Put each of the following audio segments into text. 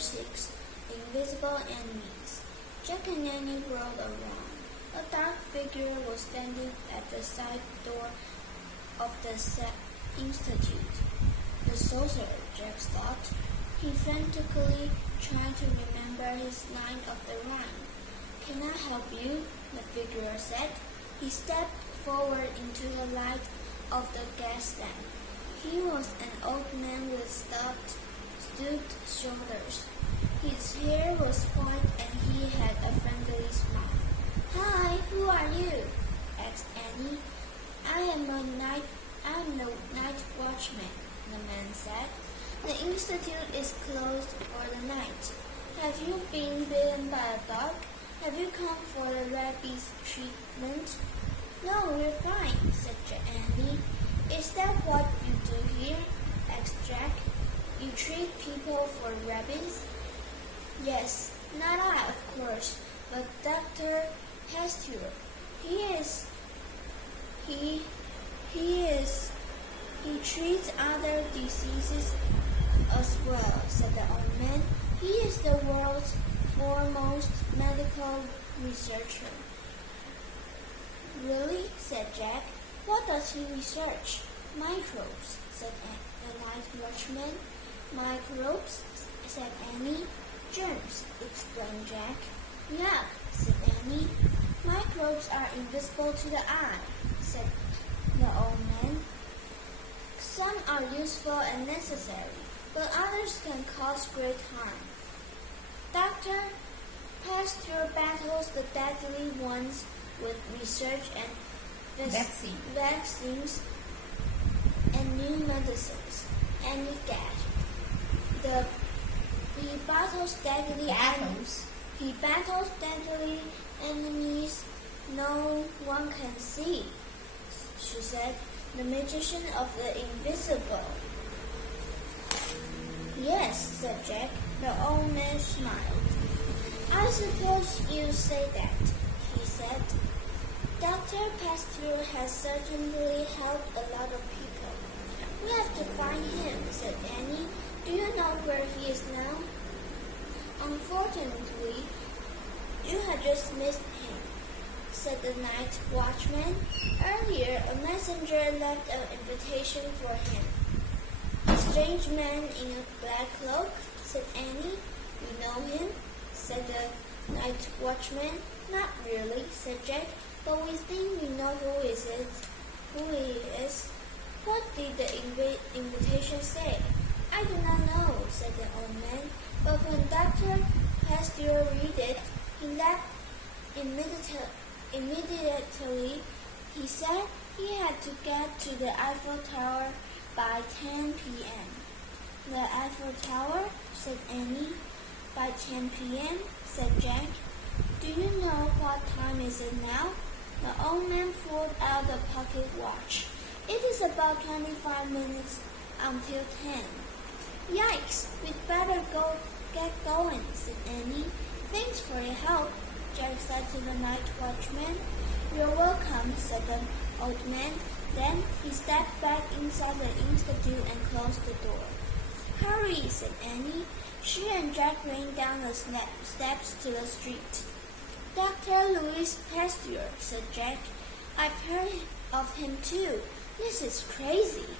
6. Invisible Enemies. Jack and Annie whirled around. A dark figure was standing at the side door of the Institute. The sorcerer, Jack thought. He frantically tried to remember his line of the rhyme. "Can I help you?" the figure said. He stepped forward into the light of the gas lamp. He was an old man with stooped shoulders. His hair was white and he had a friendly smile. "Hi, who are you?" asked Annie. I am the night watchman," the man said. "The institute is closed for the night. Have you been bitten by a bug? Have you come for the rabies treatment?" "No, we're fine," said Annie. "Is that what you do here?" asked Jack. "You treat people for rabies?" "Yes, not I, of course, but Dr. Pasteur. He treats other diseases as well," said the old man. "He is the world's foremost medical researcher." "Really?" said Jack. "What does he research?" "Microbes," said the night watchman. "Microbes," said Annie. "Germs," explained Jack. "Yuck," said Annie. "Microbes are invisible to the eye," said the old man. "Some are useful and necessary, but others can cause great harm. Dr. Pasteur battles the deadly ones with research and vaccines and new medicines." Annie gasped. He battles deadly enemies no one can see," she said. "The magician of the invisible." "Yes," said Jack. The old man smiled. "I suppose you say that," he said. "Dr. Pasteur has certainly helped a lot of people." "We have to find him," said Annie. "Do you know where he is now?" "Unfortunately, you had just missed him," said the night watchman. "Earlier, a messenger left an invitation for him." "A strange man in a black cloak," said Annie. "You know him?" said the night watchman. "Not really," said Jack, "but we think we know who he is. What did the invitation say?" "I do not know," said the old man, "but when Dr. Pasteur read it, he left immediately. He said he had to get to the Eiffel Tower by 10 p.m. "The Eiffel Tower?" said Annie. "By 10 p.m., said Jack. "Do you know what time is it now?" The old man pulled out the pocket watch. "It is about 25 minutes until 10. "Yikes, we'd better get going," said Annie. "Thanks for your help," Jack said to the night watchman. "You're welcome," said the old man. Then he stepped back inside the institute and closed the door. "Hurry," said Annie. She and Jack ran down the steps to the street. "Dr. Louis Pasteur," said Jack. "I've heard of him too. This is crazy.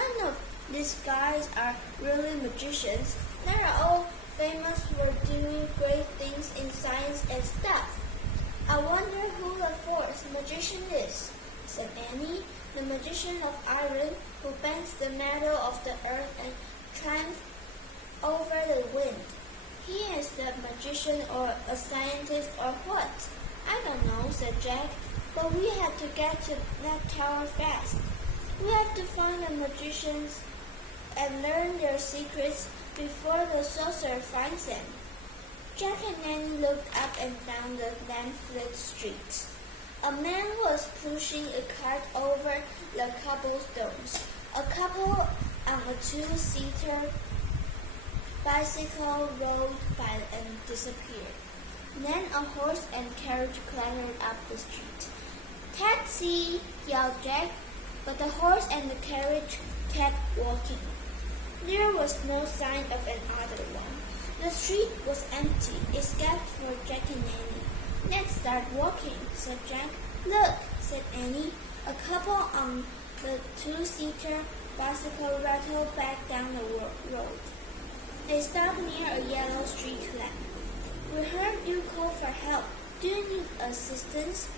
None of these guys are really magicians. They're all famous for doing great things in science and stuff. I wonder who the fourth magician is," said Annie. "The magician of iron who bends the metal of the earth and triumphs over the wind. He is the magician or a scientist or what?" "I don't know," said Jack, "but we have to get to that tower fast. We have to find the magicians and learn their secrets before the sorcerer finds them." Jack and Annie looked up and down the lamp-lit street. A man was pushing a cart over the cobblestones. A couple on a two-seater bicycle rolled by and disappeared. Then a horse and carriage clattered up the street. "Taxi!" yelled Jack, but the horse and the carriage kept walking. There was no sign of another one. The street was empty except for Jack and Annie. Let's start walking, said Jack. Look, said Annie. A couple on the two-seater bicycle rattled back down the road. They stopped near a yellow street lamp. We heard you call for help. Do you need assistance?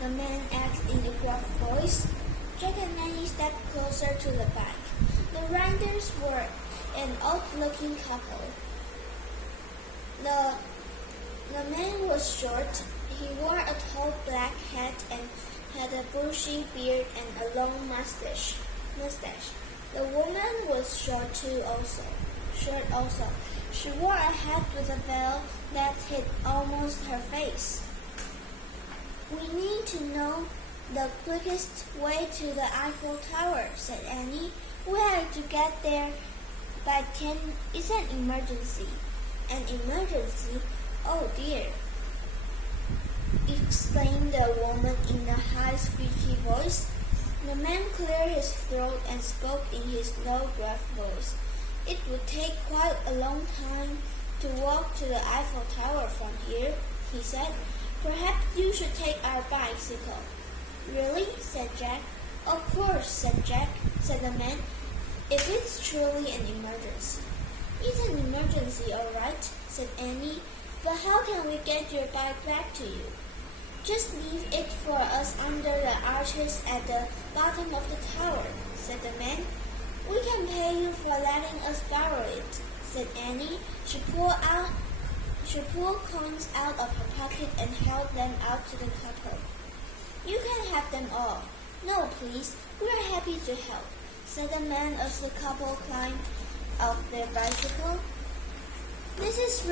The man asked in a gruff voice. Jack and Annie stepped closer to the bike. The riders were an odd-looking couple. The man was short. He wore a tall black hat and had a bushy beard and a long mustache. The woman was short also. She wore a hat with a veil that hid almost her face. We need to know the quickest way to the Eiffel Tower, said Annie. We have to get there by 10. It's an emergency. An emergency? Oh dear, exclaimed the woman in a high, squeaky voice. The man cleared his throat and spoke in his low, gruff voice. It would take quite a long time to walk to the Eiffel Tower from here, he said. Perhaps you should take our bicycle. Really? Said Jack. Of course, said the man, if it's truly an emergency. It's an emergency, all right, said Annie. But how can we get your bike back to you? Just leave it for us under the arches at the bottom of the tower, said the man. We can pay you for letting us borrow it, said Annie. She pulled coins out of her pocket and held them out to the couple. You can have them all. No, please, we're happy to help, said the man as the couple climbed off their bicycle. This is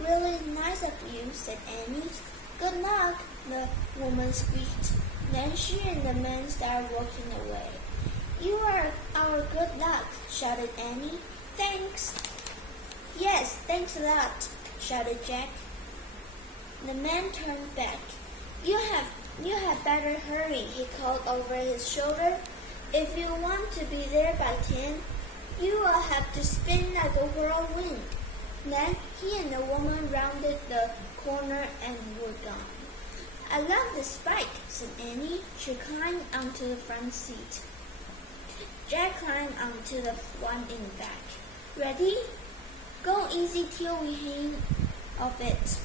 really nice of you, said Annie. Good luck, the woman squeaked. Then she and the man started walking away. You are our good luck, shouted Annie. Thanks. Yes, thanks a lot, shouted Jack. The man turned back. You had better hurry, he called over his shoulder. If you want to be there by 10, you will have to spin like a whirlwind. Then he and the woman rounded the corner and were gone. I love this bike, said Annie. She climbed onto the front seat. Jack climbed onto the one in the back. Ready? Go easy till we hang off it,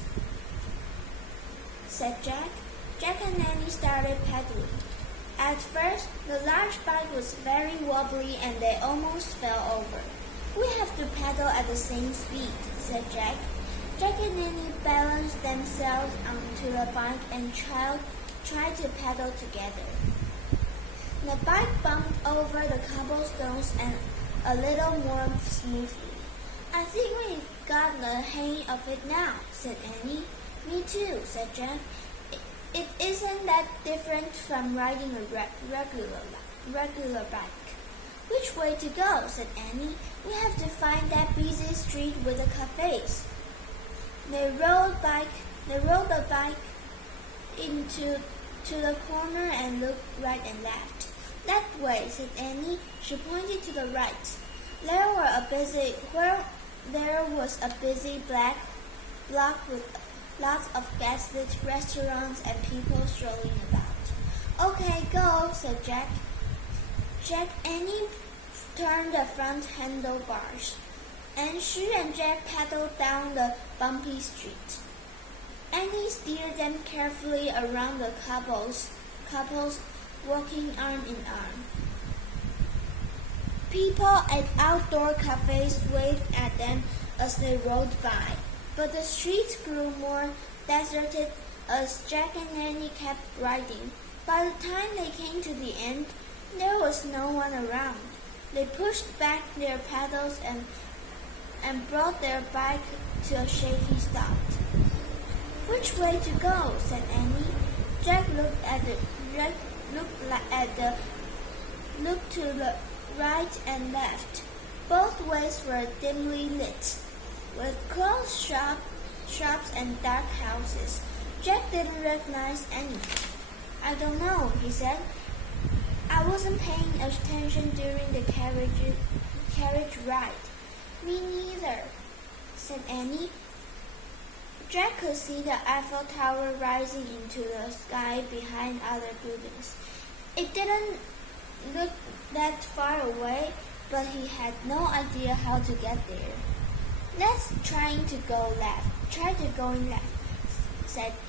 said Jack. Jack and Annie started pedaling. At first, the large bike was very wobbly and they almost fell over. We have to pedal at the same speed, said Jack. Jack and Annie balanced themselves onto the bike and tried to pedal together. The bike bumped over the cobblestones and a little more smoothly. I think we got the hang of it now, said Annie. Me too, said Jack. It isn't that different from riding a regular bike. Which way to go, said Annie. We have to find that busy street with the cafes. They rode the bike into the corner and looked right and left. That way, said Annie. She pointed to the right. There was a busy black block with lots of gaslit restaurants and people strolling about. Okay, go, said Jack. Annie turned the front handlebars, and she and Jack pedaled down the bumpy street. Annie steered them carefully around the couples walking arm in arm. People at outdoor cafes waved at them as they rode by, but the streets grew more deserted as Jack and Annie kept riding. By the time they came to the end, there was no one around. They pushed back their pedals and brought their bike to a shaky stop. Which way to go? Said Annie. Jack looked to the right and left. Both ways were dimly lit, with closed shops and dark houses. Jack didn't recognize any. I don't know, he said. I wasn't paying attention during the carriage ride. Me neither, said Annie. Jack could see the Eiffel Tower rising into the sky behind other buildings. It didn't look that far away, but he had no idea how to get there. Let's try to go left. Try to go left,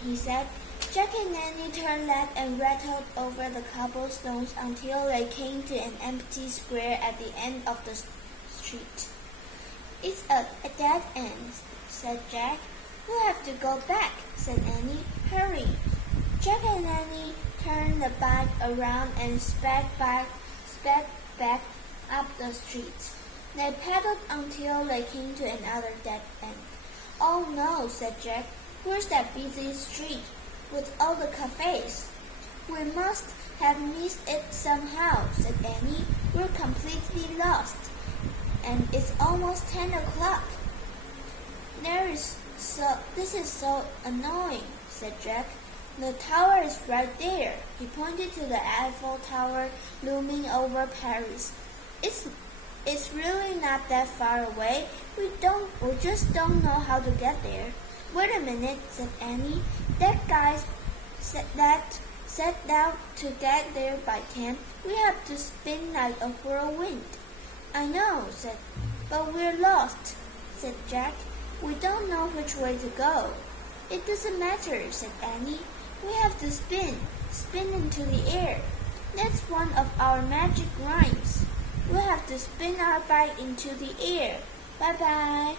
he said. Jack and Annie turned left and rattled over the cobblestones until they came to an empty square at the end of the street. It's a dead end, said Jack. We'll have to go back, said Annie. Hurry. Jack and Annie turned the bike around and sped back up the street. They pedaled until they came to another dead end. Oh no, said Jack. Where's that busy street with all the cafes? We must have missed it somehow, said Annie. We're completely lost. And it's almost 10 o'clock. This is so annoying, said Jack. The tower is right there. He pointed to the Eiffel Tower looming over Paris. It's really not that far away. We just don't know how to get there. Wait a minute, said Annie. That guy set out to get there by 10. We have to spin like a whirlwind. I know, but we're lost, said Jack. We don't know which way to go. It doesn't matter, said Annie. We have to spin into the air. That's one of our magic rhymes. We'll have to spin our bike into the air. Bye-bye.